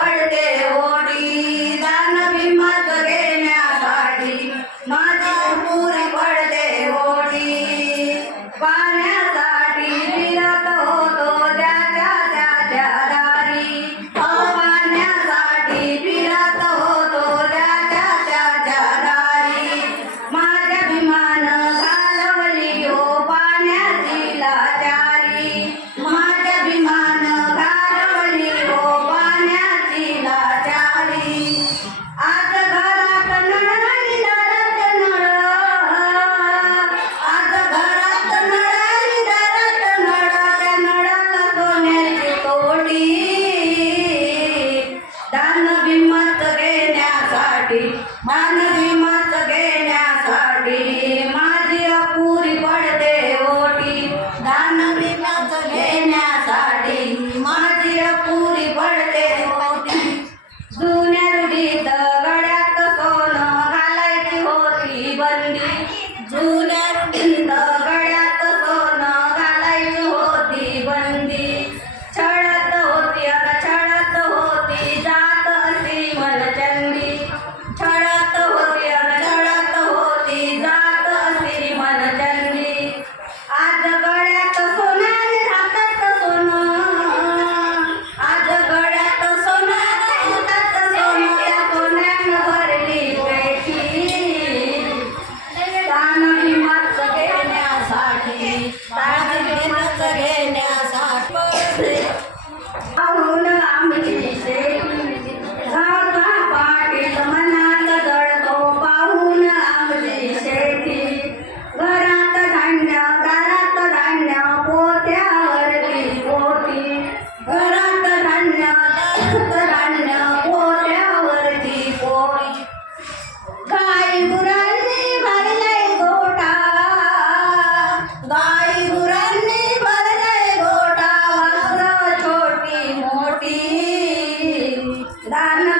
fire dead. Man 旦那。